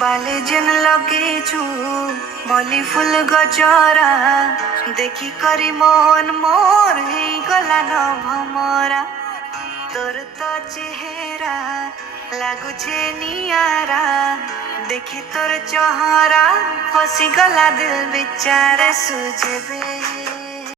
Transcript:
बाले जेन लगेछु मली फूल गजरा देखी करी मन मोर हे गला न भमरा तोर तो चेहरा लागुछे नियारा देखी तोर चेहरा फसी गला दिल बिचारे सुझबे